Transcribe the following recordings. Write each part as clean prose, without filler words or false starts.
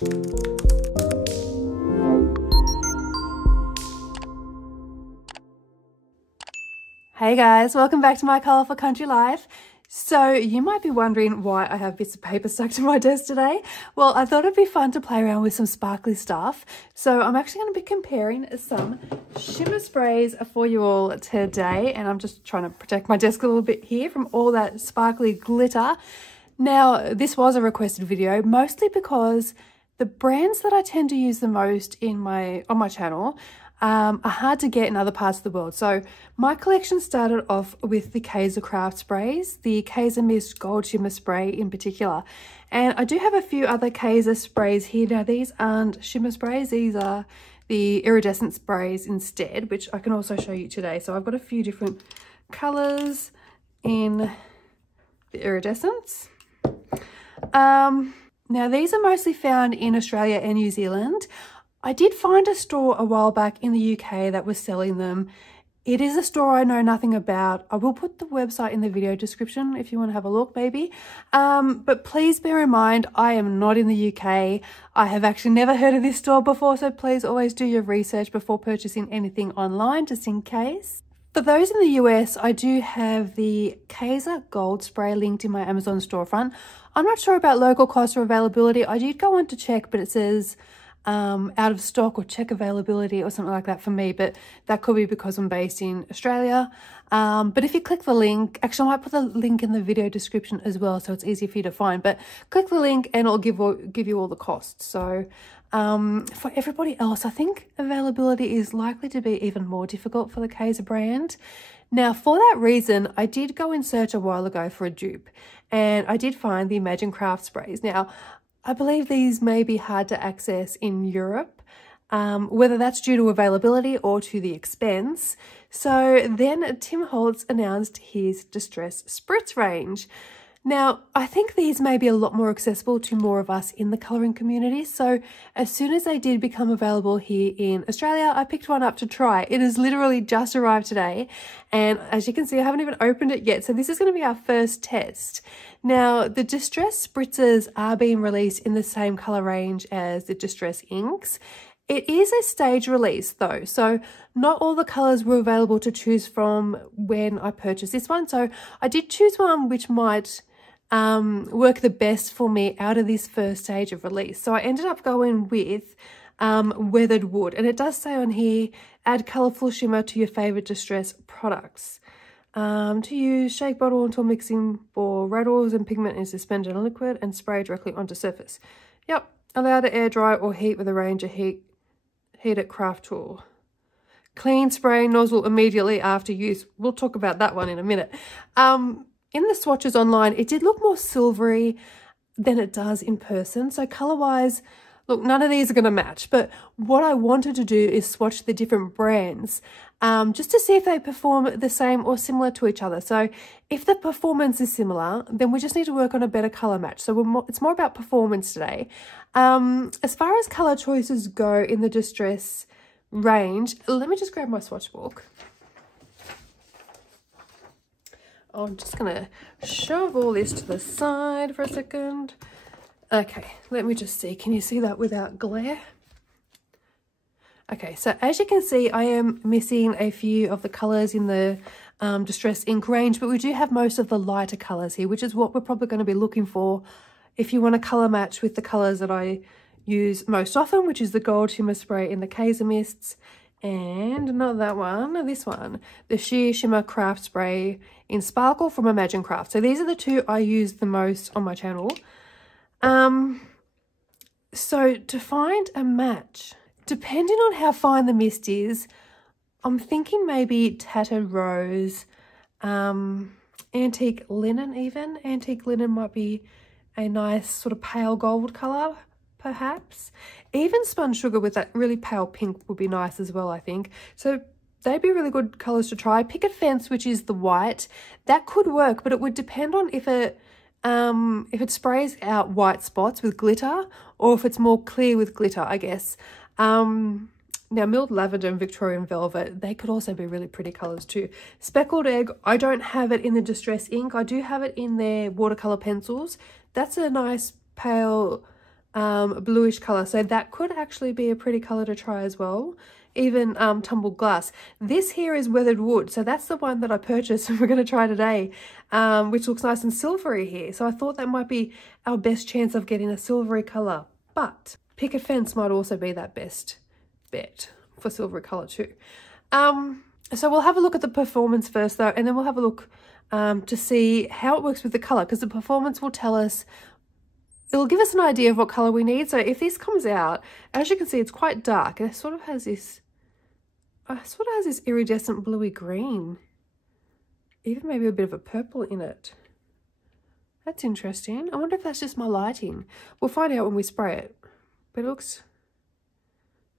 Hey guys, welcome back to my colourful country life. So you might be wondering why I have bits of paper stuck to my desk today. Well, I thought it'd be fun to play around with some sparkly stuff. So I'm actually going to be comparing some shimmer sprays for you all today. And I'm just trying to protect my desk a little bit here from all that sparkly glitter. Now, this was a requested video, mostly because the brands that I tend to use the most on my channel are hard to get in other parts of the world. So my collection started off with the Kaisercraft sprays, the Kaiser Mist Gold Shimmer Spray in particular. And I do have a few other Kaiser sprays here. Now these aren't shimmer sprays, these are the iridescent sprays instead, which I can also show you today. So I've got a few different colours in the iridescence. Now these are mostly found in Australia and New Zealand. I did find a store a while back in the UK that was selling them. It is a store I know nothing about. I will put the website in the video description if you want to have a look maybe. But please bear in mind, I am not in the UK. I have actually never heard of this store before, so please always do your research before purchasing anything online, just in case. For those in the US, I do have the Kaiser Gold Spray linked in my Amazon storefront. I'm not sure about local cost or availability. I did go on to check, but it says out of stock or check availability or something like that for me, but that could be because I'm based in Australia. But if you click the link, actually I might put the link in the video description as well, so it's easier for you to find, but click the link and it'll give you all the costs. So for everybody else, I think availability is likely to be even more difficult for the Kaiser brand. Now, for that reason, I did go and search a while ago for a dupe, and I did find the Kaisercraft sprays. Now, I believe these may be hard to access in Europe, whether that's due to availability or to the expense. So then Tim Holtz announced his Distress Spritz range. Now, I think these may be a lot more accessible to more of us in the colouring community. So as soon as they did become available here in Australia, I picked one up to try. It has literally just arrived today. And as you can see, I haven't even opened it yet. So this is going to be our first test. Now, the Distress Spritzers are being released in the same colour range as the Distress Inks. It is a stage release though, so not all the colours were available to choose from when I purchased this one. So I did choose one which might work the best for me out of this first stage of release. So I ended up going with Weathered Wood, and it does say on here, add colourful shimmer to your favourite Distress products. To use, shake bottle until mixing for rattles and pigment is suspended in liquid and spray directly onto surface. Yep, allow to air dry or heat with a Ranger heat at craft tool. Clean spray nozzle immediately after use. We'll talk about that one in a minute. In the swatches online, it did look more silvery than it does in person. So colour-wise, look, none of these are going to match. But what I wanted to do is swatch the different brands just to see if they perform the same or similar to each other. So if the performance is similar, then we just need to work on a better colour match. So it's more about performance today. As far as colour choices go in the Distress range, let me just grab my swatch book. I'm just going to shove all this to the side for a second. Okay, let me just see. Can you see that without glare? Okay, so as you can see, I am missing a few of the colours in the Distress Ink range, but we do have most of the lighter colours here, which is what we're probably going to be looking for if you want to colour match with the colours that I use most often, which is the Gold Shimmer Spray in the Kaiser Mists, and not that one, this one, the Sheer Shimmer Craft Spray in Sparkle from Kaisercraft. So these are the two I use the most on my channel. So to find a match, depending on how fine the mist is, I'm thinking maybe Tattered Rose, Antique Linen even. Antique Linen might be a nice sort of pale gold colour, perhaps. Even Spun Sugar with that really pale pink would be nice as well, I think. So they'd be really good colours to try. Picket Fence, which is the white, that could work, but it would depend on if it sprays out white spots with glitter or if it's more clear with glitter, I guess. Now, Milled Lavender and Victorian Velvet, they could also be really pretty colours too. Speckled Egg, I don't have it in the Distress Ink. I do have it in their watercolour pencils. That's a nice pale bluish color. So that could actually be a pretty color to try as well. Even tumbled glass. This here is weathered wood. So that's the one that I purchased and we're going to try today, which looks nice and silvery here. So I thought that might be our best chance of getting a silvery color. But picket fence might also be that best bet for silvery color too. So we'll have a look at the performance first though, and then we'll have a look to see how it works with the color, because the performance will tell us, it'll give us an idea of what color we need. So if this comes out, as you can see, it's quite dark and it sort of has this, iridescent bluey green, even maybe a bit of a purple in it. That's interesting. I wonder if that's just my lighting. We'll find out when we spray it. But it looks,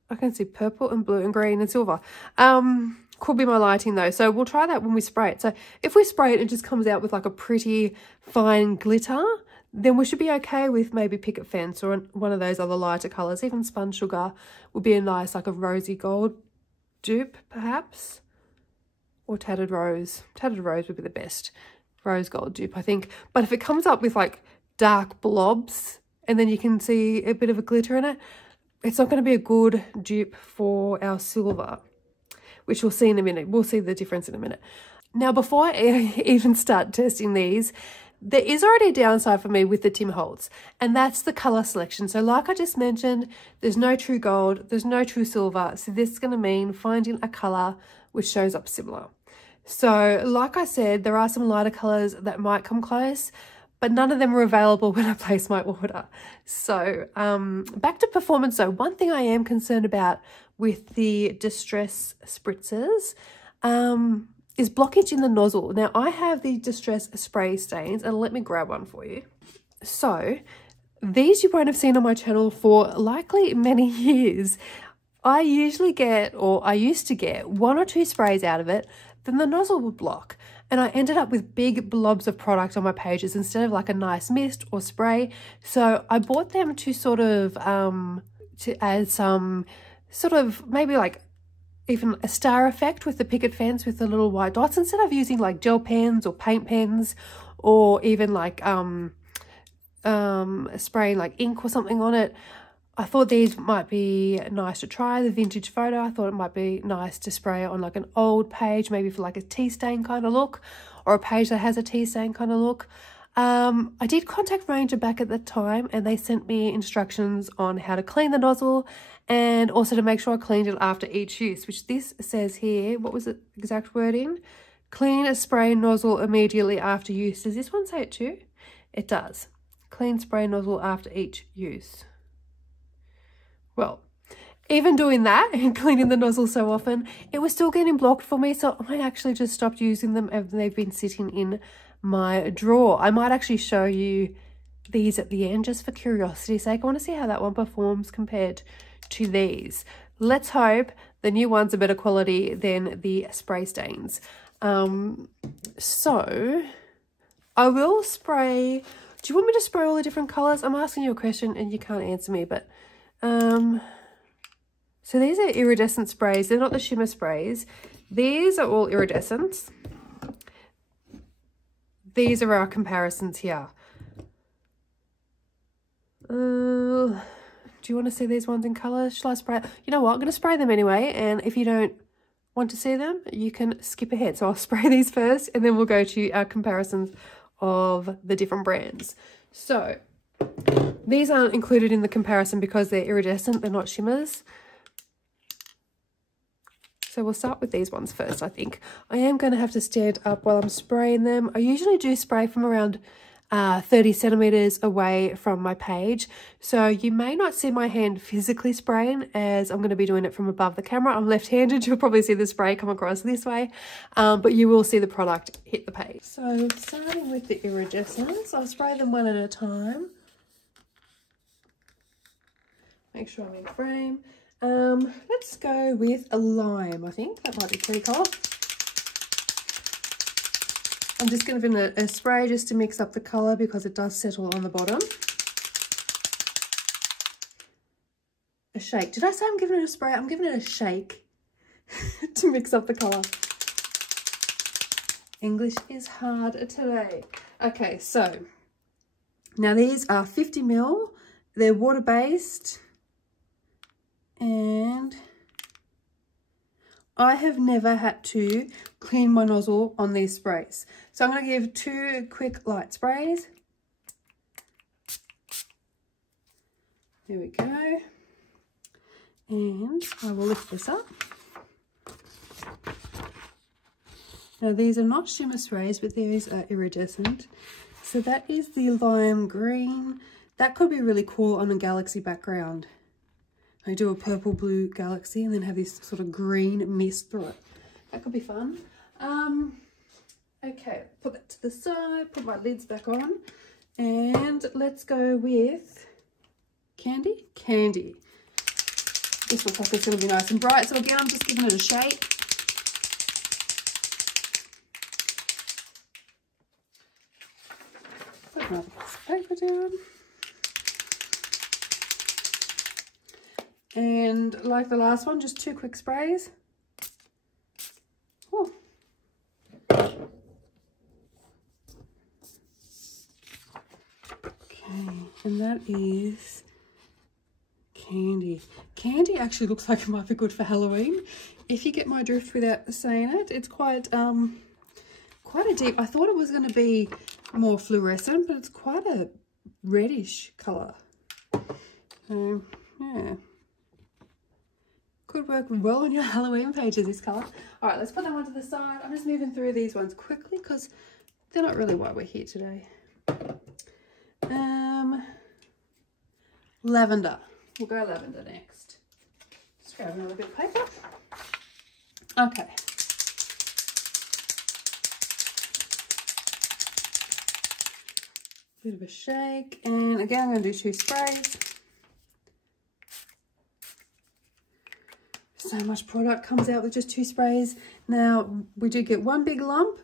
I can see purple and blue and green and silver. Could be my lighting though. So we'll try that when we spray it. So if we spray it, it just comes out with like a pretty fine glitter, then we should be okay with maybe picket fence or one of those other lighter colors. Even spun sugar would be a nice, like a rosy gold dupe perhaps, or tattered rose. Tattered rose would be the best rose gold dupe, I think. But if it comes up with like dark blobs and then you can see a bit of a glitter in it, it's not going to be a good dupe for our silver, which we'll see in a minute. We'll see the difference in a minute. Now, before I even start testing these, there is already a downside for me with the Tim Holtz, and that's the color selection. So like I just mentioned, there's no true gold, there's no true silver. So this is going to mean finding a color which shows up similar. So like I said, there are some lighter colors that might come close, but none of them were available when I placed my order. So back to performance though. One thing I am concerned about with the Distress spritzers is blockage in the nozzle. Now I have the Distress spray stains, and let me grab one for you. So these you won't have seen on my channel for likely many years. I usually get, or I used to get, 1 or 2 sprays out of it, then the nozzle would block. And I ended up with big blobs of product on my pages instead of like a nice mist or spray. So I bought them to sort of, to add some sort of maybe like even a star effect with the picket fence with the little white dots, instead of using like gel pens or paint pens, or even like spraying like ink or something on it. I thought these might be nice to try. The vintage photo, I thought it might be nice to spray on like an old page, maybe for like a tea stain kind of look, or a page that has a tea stain kind of look. I did contact Ranger back at the time, and they sent me instructions on how to clean the nozzle, and also to make sure I cleaned it after each use, which this says here. What was the exact wording? Clean a spray nozzle immediately after use. Does this one say it too? It does. Clean spray nozzle after each use. Well, even doing that and cleaning the nozzle so often, it was still getting blocked for me. So I actually just stopped using them, and they've been sitting in my drawer. I might actually show you these at the end just for curiosity's sake. I want to see how that one performs compared to these. Let's hope the new ones are better quality than the spray stains. So I will spray. Do you want me to spray all the different colors? I'm asking you a question and you can't answer me, but so these are iridescent sprays. They're not the shimmer sprays. These are all iridescents. These are our comparisons here. Do you want to see these ones in colour? Shall I spray? You know what? I'm going to spray them anyway. And if you don't want to see them, you can skip ahead. So I'll spray these first, and then we'll go to our comparisons of the different brands. So these aren't included in the comparison because they're iridescent. They're not shimmers. So we'll start with these ones first, I think. I am going to have to stand up while I'm spraying them. I usually do spray from around 30 centimeters away from my page. So you may not see my hand physically spraying, as I'm going to be doing it from above the camera. I'm left-handed. You'll probably see the spray come across this way, but you will see the product hit the page. So starting with the iridescents, I'll spray them one at a time. Make sure I'm in frame. Let's go with a lime. I think that might be pretty cool. I'm just going to give it a spray just to mix up the colour because it does settle on the bottom. A shake. Did I say I'm giving it a spray? I'm giving it a shake to mix up the colour. English is hard today. Okay, so now these are 50 ml they're water-based, and I have never had to clean my nozzle on these sprays. So I'm going to give 2 quick light sprays. There we go. And I will lift this up. Now these are not shimmer sprays, but these are iridescent. So that is the lime green. That could be really cool on a galaxy background. I do a purple blue galaxy and then have this sort of green mist through it. That could be fun. Okay, put that to the side, put my lids back on, and let's go with candy. Candy. This looks like it's going to be nice and bright, so again I'm just giving it a shake. Put another piece of paper down. And like the last one, just 2 quick sprays. Oh. Okay, and that is candy. Candy actually looks like it might be good for Halloween. If you get my drift without saying it, it's quite a deep. I thought it was going to be more fluorescent, but it's quite a reddish colour. Yeah. Could work well on your Halloween pages, this colour. All right, let's put that one to the side. I'm just moving through these ones quickly because they're not really why we're here today. Lavender. We'll go lavender next. Just grab another bit of paper. Okay. Bit of a shake. And again, I'm going to do 2 sprays. So much product comes out with just 2 sprays. Now, we do get 1 big lump.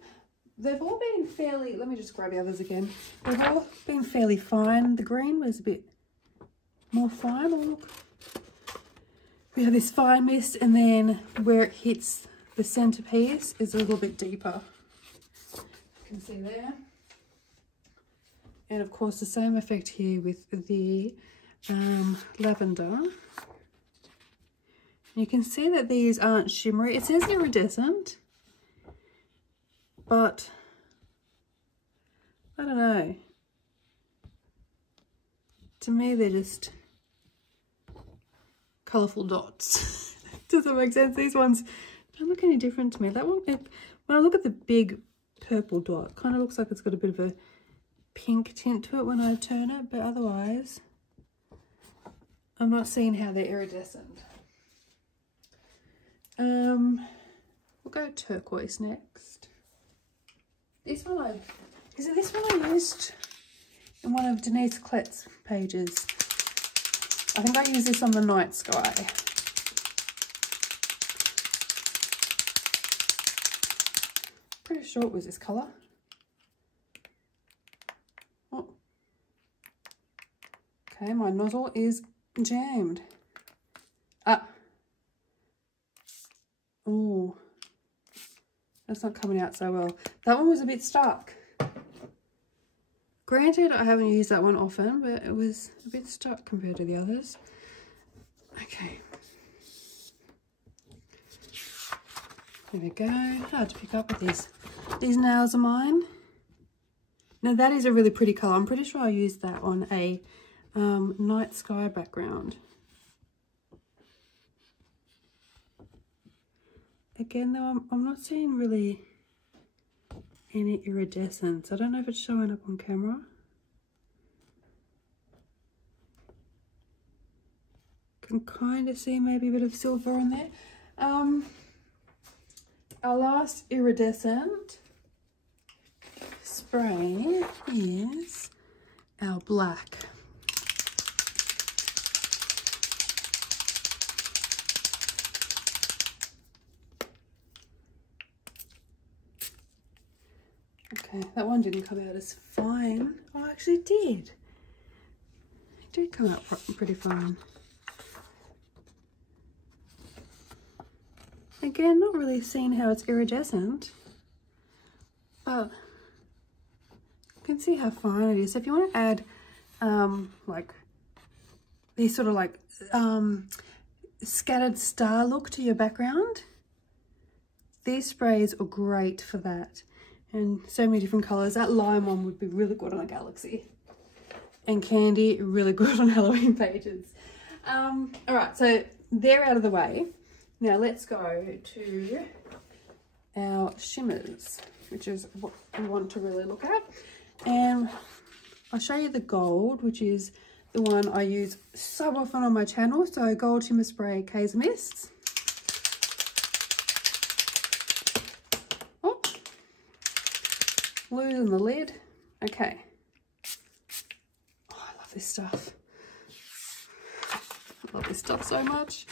They've all been fairly, let me just grab the others again. They've all been fairly fine. The green was a bit more fine. Oh, look. We have this fine mist, and then where it hits the centerpiece is a little bit deeper. You can see there. And of course, the same effect here with the lavender. You can see that these aren't shimmery. It says iridescent, but I don't know. To me, they're just colourful dots. Does that make sense? These ones don't look any different to me. That one, when I look at the big purple dot, it kind of looks like it's got a bit of a pink tint to it when I turn it, but otherwise, I'm not seeing how they're iridescent. We'll go turquoise next. This one this one I used in one of Denise Klett's pages. I think I used this on the night sky. Pretty sure it was this colour. Oh. Okay, my nozzle is jammed. Oh, that's not coming out so well. That one was a bit stuck. Granted, I haven't used that one often, but it was a bit stuck compared to the others. Okay. There we go. Hard to pick up with these. These nails are mine. Now that is a really pretty colour. I'm pretty sure I used that on a night sky background. Again, though, I'm not seeing really any iridescence. I don't know if it's showing up on camera. Can kind of see maybe a bit of silver in there. Our last iridescent spray is our black. Okay, that one didn't come out as fine. Oh, actually it did. It did come out pretty fine. Again, not really seeing how it's iridescent, but you can see how fine it is. So if you want to add like these sort of like scattered star look to your background. These sprays are great for that. And so many different colours. That lime one would be really good on a galaxy. And candy, really good on Halloween pages. All right, so they're out of the way. Now let's go to our shimmers, which is what we want to really look at. And I'll show you the gold, which is the one I use so often on my channel. So Gold Shimmer Spray Kaiser Mists. Oh, loosen the lid. Okay. Oh, I love this stuff. I love this stuff so much.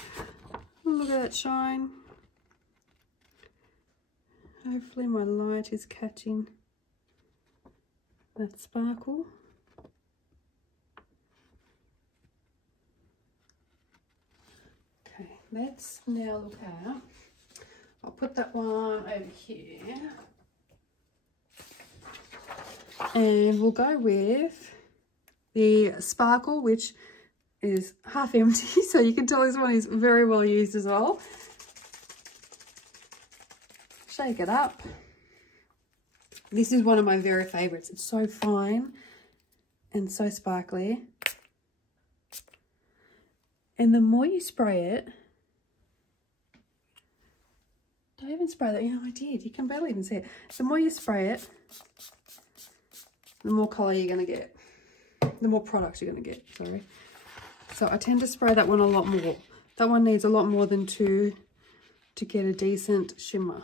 Look at that shine. Hopefully my light is catching that sparkle. Okay, let's now look at, I'll put that one over here. And we'll go with the sparkle, which is half empty, so you can tell this one is very well used as well. Shake it up. This is one of my very favorites. It's so fine and so sparkly. And the more you spray it, don't even spray that. You know, I did. You can barely even see it. The more you spray it, the more colour you're going to get. The more products you're going to get, sorry. So I tend to spray that one a lot more. That one needs a lot more than 2 to get a decent shimmer.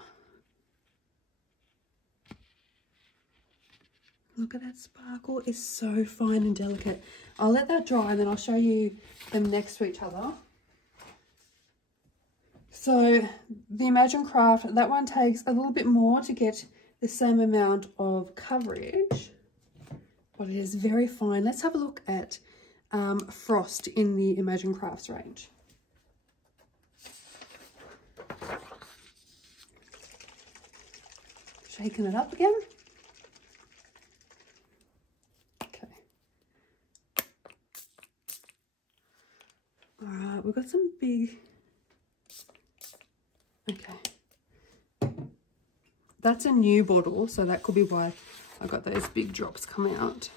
Look at that sparkle. It's so fine and delicate. I'll let that dry and then I'll show you them next to each other. So the Imagine Craft, that one takes a little bit more to get the same amount of coverage, but it is very fine. Let's have a look at Frost in the Imagine Crafts range. Shaking it up again. Alright, we've got some big, okay, that's a new bottle, so that could be why I got those big drops come out.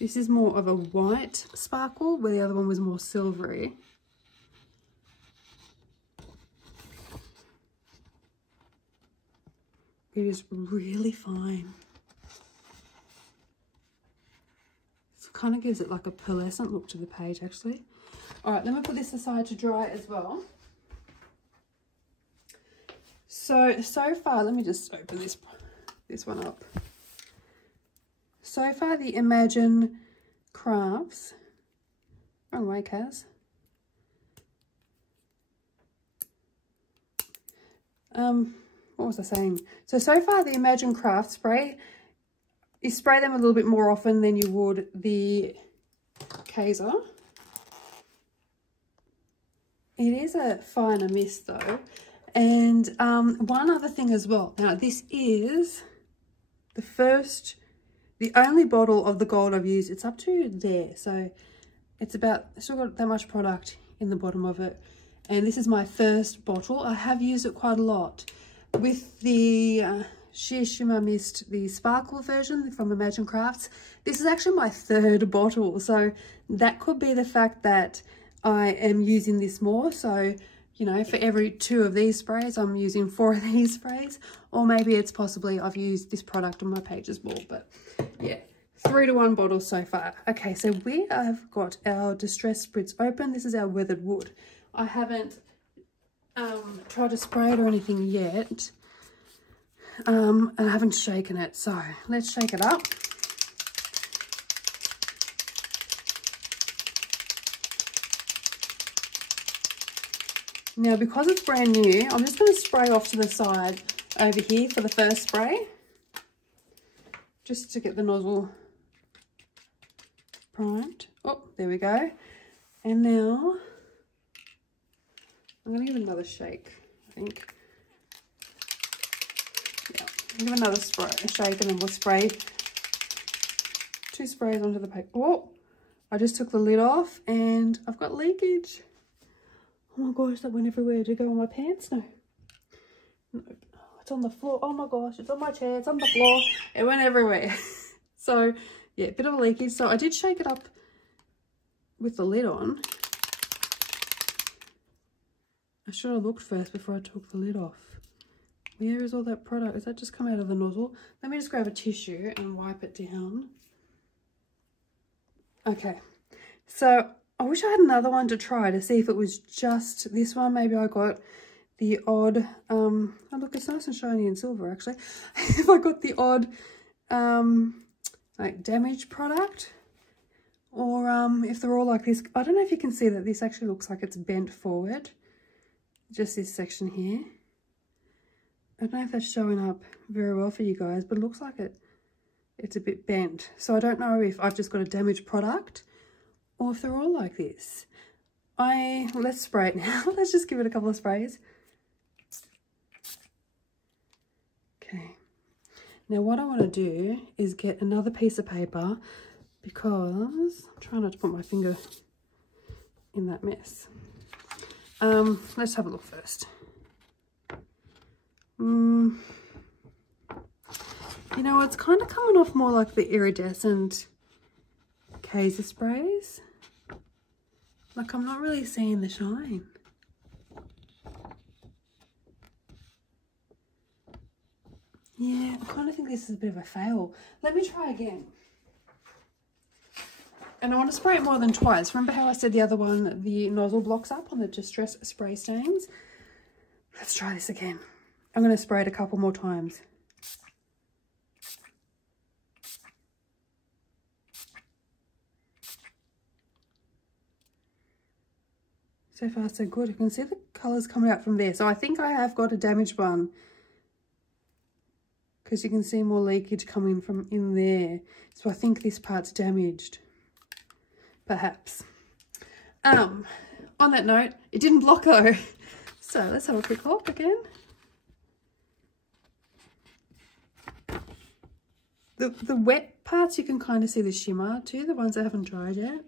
This is more of a white sparkle, where the other one was more silvery. It is really fine. Kind of gives it like a pearlescent look to the page actually. All right, let me put this aside to dry as well. So far, let me just open this one up. So far the Imagine Crafts, wrong way Kaz. What was I saying? So far the Imagine Craft spray, you spray them a little bit more often than you would the Kaiser. It is a finer mist though. And one other thing as well. Now this is the only bottle of the gold I've used. It's up to there. So it's still got that much product in the bottom of it. And this is my first bottle. I have used it quite a lot. With the Sheer Shimmer Mist, the sparkle version from Imagine Crafts, this is actually my third bottle, so that could be the fact that I am using this more. So, you know, for every 2 of these sprays, I'm using 4 of these sprays, or maybe it's possibly I've used this product on my pages more, but yeah, 3 to 1 bottles so far. Okay, so we have got our Distress Spritz open. This is our weathered wood. I haven't tried to spray it or anything yet. And I haven't shaken it, so let's shake it up. Now, because it's brand new, I'm just going to spray off to the side over here for the first spray, just to get the nozzle primed. Oh, there we go. And now I'm going to give it another shake, I think. Give another shake and then we'll spray 2 sprays onto the paper. Oh, I just took the lid off and I've got leakage. Oh my gosh, that went everywhere. Did it go on my pants? No. No. It's on the floor. Oh my gosh, it's on my chair. It's on the floor. It went everywhere. So yeah, a bit of a leakage. So I did shake it up with the lid on. I should have looked first before I took the lid off. Where is all that product? Does that just come out of the nozzle? Let me just grab a tissue and wipe it down. Okay, so I wish I had another one to try to see if it was just this one. Maybe I got the odd, oh look, it's nice and shiny and silver actually. If I got the odd, like damaged product, or if they're all like this. I don't know if you can see that this actually looks like it's bent forward. Just this section here. I don't know if that's showing up very well for you guys, but it looks like it's a bit bent. So I don't know if I've just got a damaged product or if they're all like this. Let's spray it now. Let's just give it a couple of sprays. Okay. Now what I want to do is get another piece of paper because I'm trying not to put my finger in that mess. Let's have a look first. You know, it's kind of coming off more like the iridescent Kaiser sprays. Like, I'm not really seeing the shine. Yeah, I kind of think this is a bit of a fail. Let me try again. And I want to spray it more than twice. Remember how I said the other one, the nozzle blocks up on the Distress spray stains? Let's try this again. I'm going to spray it a couple more times. So far so good. You can see the colours coming out from there. So I think I have got a damaged one, because you can see more leakage coming from in there. So I think this part's damaged. Perhaps. On that note, it didn't block though. So let's have a quick look again. The wet parts, you can kind of see the shimmer too, the ones that haven't dried yet.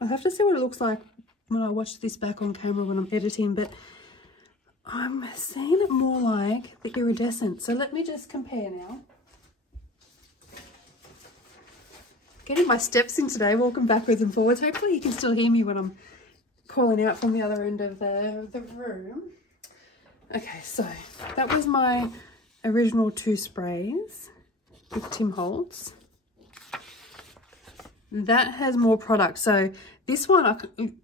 I'll have to see what it looks like when I watch this back on camera when I'm editing, but I'm seeing it more like the iridescent. So let me just compare now. Getting my steps in today, walking backwards and forwards. Hopefully you can still hear me when I'm calling out from the other end of the room. Okay, so that was my original 2 sprays with Tim Holtz. That has more product. So this one,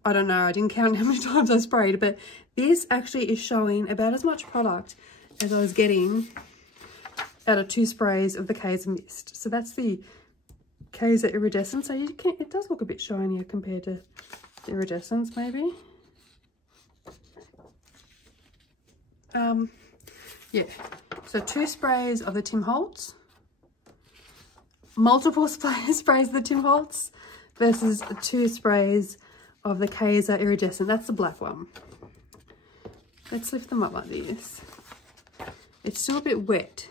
I don't know, I didn't count how many times I sprayed, but this actually is showing about as much product as I was getting out of 2 sprays of the Kaiser Mist. So that's the Kaiser Iridescent. So you can, it does look a bit shinier compared to the Iridescence maybe. Yeah, so 2 sprays of the Tim Holtz, multiple sprays of the Tim Holtz versus 2 sprays of the Kaiser Iridescent. That's the black one. Let's lift them up like this. It's still a bit wet.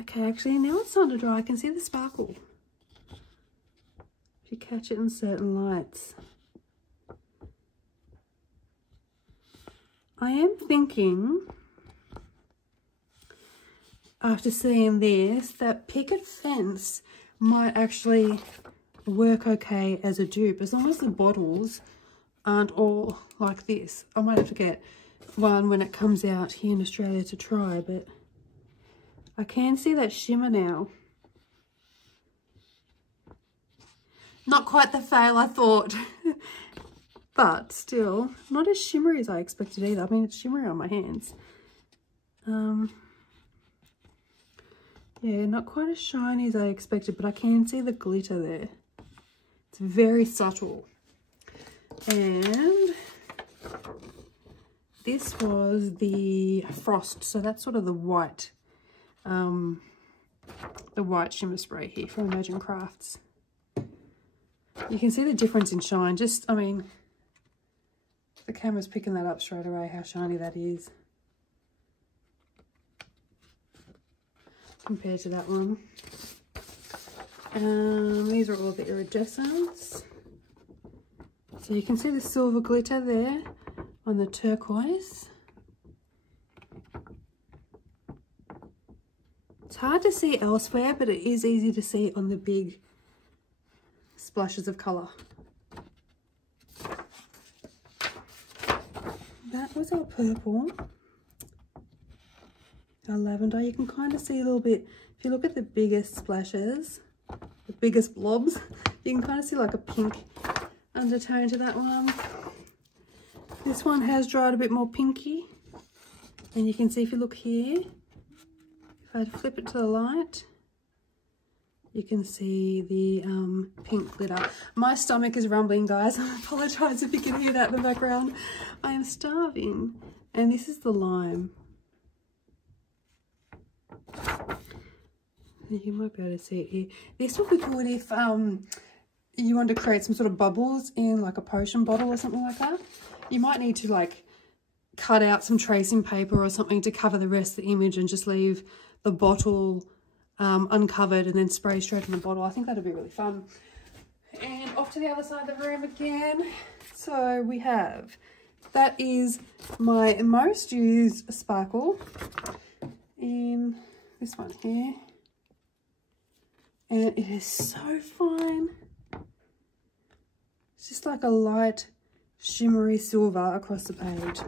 Okay, actually now it's starting to dry. I can see the sparkle. If you catch it in certain lights. I am thinking, after seeing this, that picket fence might actually work okay as a dupe, as long as the bottles aren't all like this. I might have to get one when it comes out here in Australia to try, but I can see that shimmer now. Not quite the fail I thought, but still not as shimmery as I expected either. I mean, it's shimmery on my hands. Yeah, not quite as shiny as I expected, but I can see the glitter there. It's very subtle. And this was the Frost, so that's sort of the white shimmer spray here from Emerging Crafts. You can see the difference in shine. Just, I mean, the camera's picking that up straight away, how shiny that is compared to that one. These are all the iridescents. So you can see the silver glitter there on the turquoise. It's hard to see elsewhere, but it is easy to see on the big splashes of colour. That was our purple. Our lavender, you can kind of see a little bit, if you look at the biggest splashes, the biggest blobs, you can kind of see like a pink undertone to that one. This one has dried a bit more pinky, and you can see if you look here, if I flip it to the light, you can see the pink glitter. My stomach is rumbling, guys. I apologise if you can hear that in the background. I am starving. And this is the lime. You might be able to see it here. This would be good if you want to create some sort of bubbles in like a potion bottle or something like that. You might need to like cut out some tracing paper or something to cover the rest of the image and just leave the bottle uncovered and then spray straight in the bottle. I think that'd be really fun. And off to the other side of the room again. So we have, that is my most used sparkle in this one here. And it is so fine. It's just like a light shimmery silver across the page.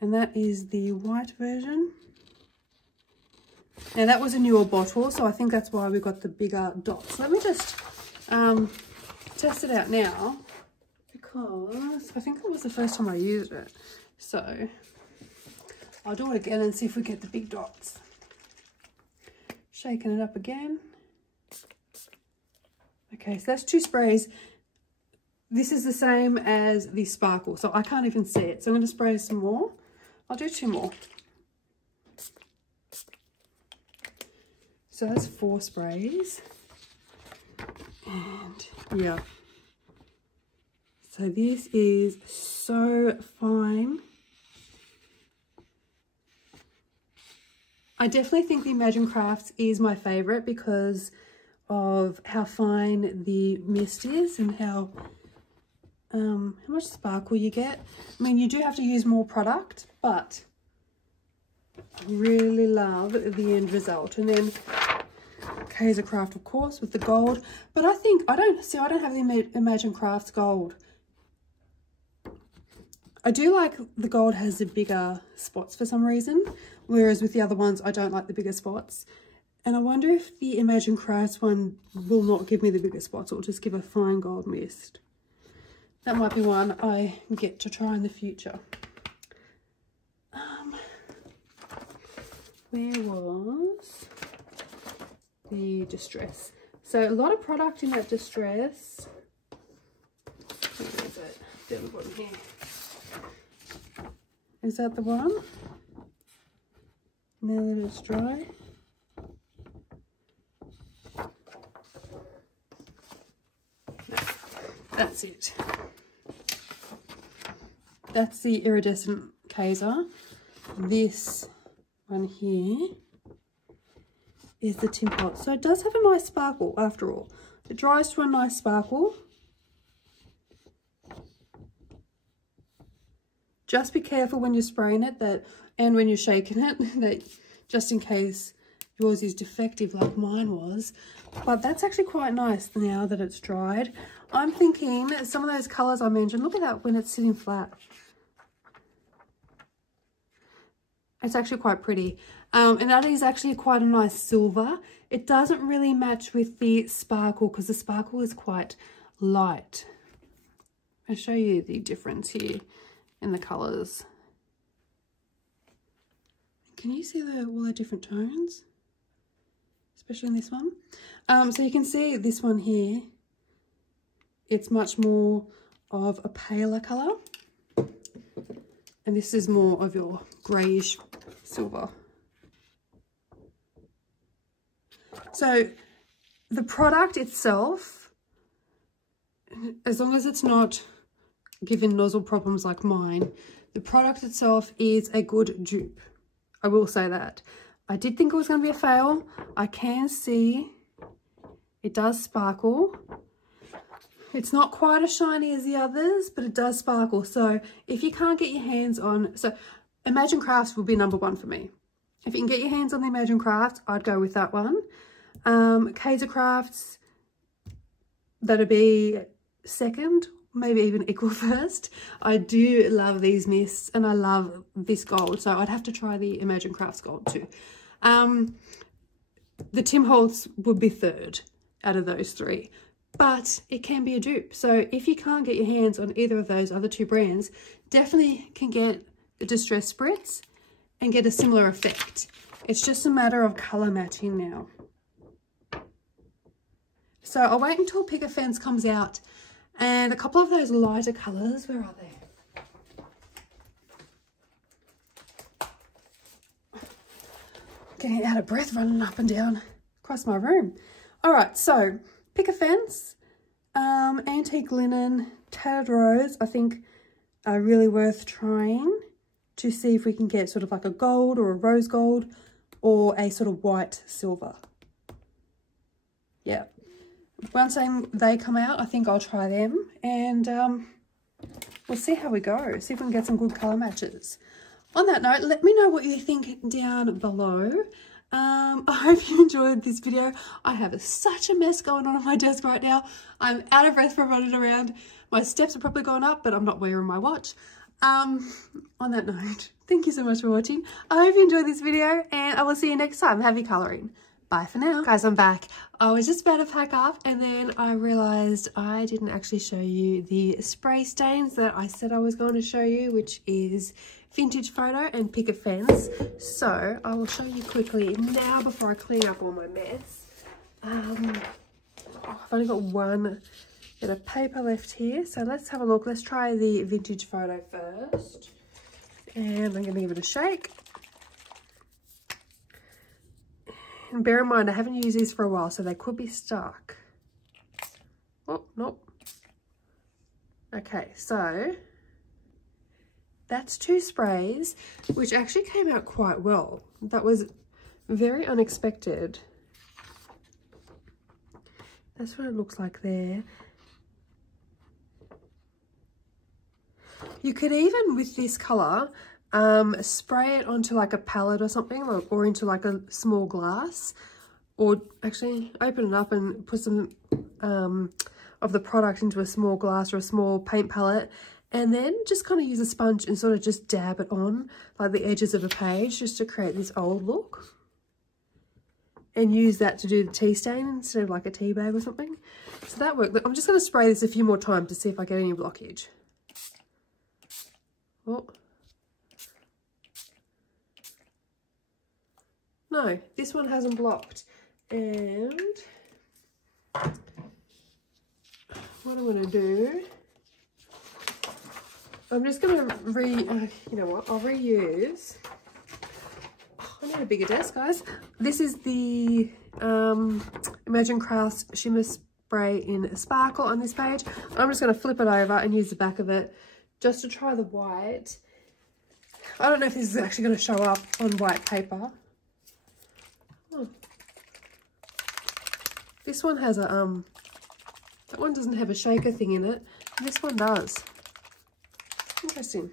And that is the white version. Now that was a newer bottle, so I think that's why we got the bigger dots. Let me just test it out now, because I think it was the first time I used it. So I'll do it again and see if we get the big dots. Shaking it up again. Okay, so that's 2 sprays. This is the same as the sparkle, so I can't even see it. So I'm going to spray some more. I'll do 2 more. So that's 4 sprays. And yeah. So this is so fine. I definitely think the Imagine Crafts is my favourite because of how fine the mist is and how much sparkle you get. I mean, you do have to use more product, but I really love the end result. And then Kaisercraft, of course, with the gold. But I think, I don't have the Imagine Crafts gold. I do like the gold has the bigger spots for some reason, whereas with the other ones, I don't like the bigger spots. And I wonder if the Imagine Crafts one will not give me the bigger spots, or just give a fine gold mist. That might be one I get to try in the future. Where was the Distress? So a lot of product in that Distress. Where is it? Down the bottom here. Is that the one? Now that it's dry. No, that's it. That's the iridescent Kaiser. This one here is the Tin Pot. So it does have a nice sparkle after all. It dries to a nice sparkle. Just be careful when you're spraying it and when you're shaking it, that just in case yours is defective like mine was. But that's actually quite nice now that it's dried. I'm thinking some of those colours I mentioned, look at that when it's sitting flat. It's actually quite pretty. And that is actually quite a nice silver. It doesn't really match with the sparkle because the sparkle is quite light. I'll show you the difference here in the colours. Can you see all the different tones? Especially in this one. So you can see this one here, it's much more of a paler colour. And this is more of your greyish silver. So the product itself, as long as it's not giving nozzle problems like mine, the product itself is a good dupe. I will say that. I did think it was going to be a fail. I can see It does sparkle. It's not quite as shiny as the others, but it does sparkle. So if you can't get your hands on, so Imagine Crafts will be number one for me. If you can get your hands on the Imagine Crafts, I'd go with that one. Kaisercrafts, that'd be second, maybe even equal first. I do love these mists and I love this gold, so I'd have to try the Imagine Crafts gold too. The Tim Holtz would be third out of those three, but it can be a dupe. So if you can't get your hands on either of those other two brands, definitely can get the Distress Spritz and get a similar effect. It's just a matter of colour matching now. So I'll wait until Pick a Fence comes out, and a couple of those lighter colours, where are they? Getting out of breath running up and down across my room. All right, so Pick a Fence, Antique Linen, Tattered Rose, I think are really worth trying to see if we can get sort of like a gold or a rose gold or a sort of white silver. Yeah. Once they come out, I think I'll try them, and we'll see how we go. See if we can get some good colour matches. On that note, let me know what you think down below. I hope you enjoyed this video. I have such a mess going on my desk right now. I'm out of breath from running around. My steps are probably going up, but I'm not wearing my watch. On that note, thank you so much for watching. I hope you enjoyed this video, and I will see you next time. Happy colouring. Bye for now. Guys, I'm back. I was just about to pack up, and then I realised I didn't actually show you the spray stains that I said I was going to show you, which is Vintage Photo and Pick a Fence. So I will show you quickly now before I clean up all my mess. I've only got one bit of paper left here, so let's have a look. Let's try the Vintage Photo first, and I'm going to give it a shake. And bear in mind, I haven't used these for a while, so they could be stuck. Oh, nope. Okay, so that's two sprays, which actually came out quite well. That was very unexpected. That's what it looks like there. You could even, with this colour, spray it onto like a palette or something, or into like a small glass, or actually open it up and put some of the product into a small glass or a small paint palette, and then just kind of use a sponge and sort of just dab it on like the edges of a page, just to create this old look, and use that to do the tea stain instead of like a tea bag or something. So that worked. I'm just going to spray this a few more times to see if I get any blockage. Oh. No, this one hasn't blocked. And what I'm going to do, I'm just going to you know what, I'll reuse. Oh, I need a bigger desk, guys. This is the Imagine Crafts Shimmer Spray in Sparkle on this page. I'm just going to flip it over and use the back of it just to try the white. I don't know if this is actually going to show up on white paper. Oh. This one has a, that one doesn't have a shaker thing in it. This one does. Interesting.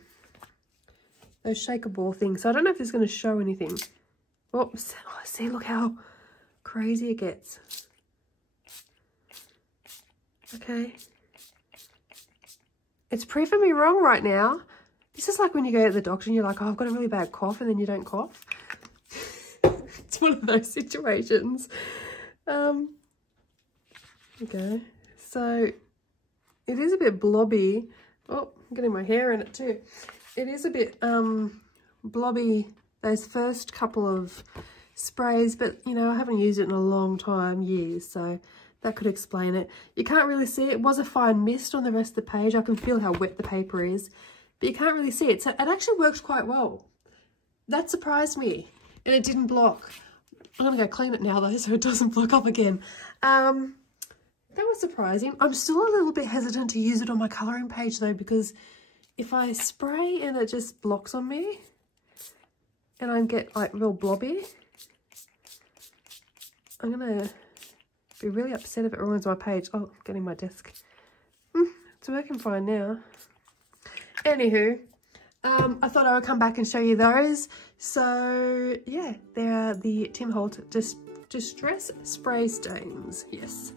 Those shaker ball things. So I don't know if it's going to show anything. Oops. Oh, see, look how crazy it gets. Okay. It's proving me wrong right now. This is like when you go to the doctor and you're like, oh, I've got a really bad cough, and then you don't cough. It's one of those situations. Okay, so it is a bit blobby. Oh, I'm getting my hair in it too. It is a bit blobby, those first couple of sprays, but you know, I haven't used it in a long time, years, so that could explain it. You can't really see it. It was a fine mist on the rest of the page. I can feel how wet the paper is, but you can't really see it. So it actually works quite well. That surprised me, and it didn't block. I'm gonna go clean it now though, so it doesn't block up again. That was surprising. I'm still a little bit hesitant to use it on my colouring page though, because if I spray and it just blocks on me and I get like real blobby, I'm gonna Be really upset if it ruins my page. Oh, getting my desk. It's working fine now. Anywho, I thought I would come back and show you those. So yeah, they're the Tim Holt Distress Spray Stains. Yes.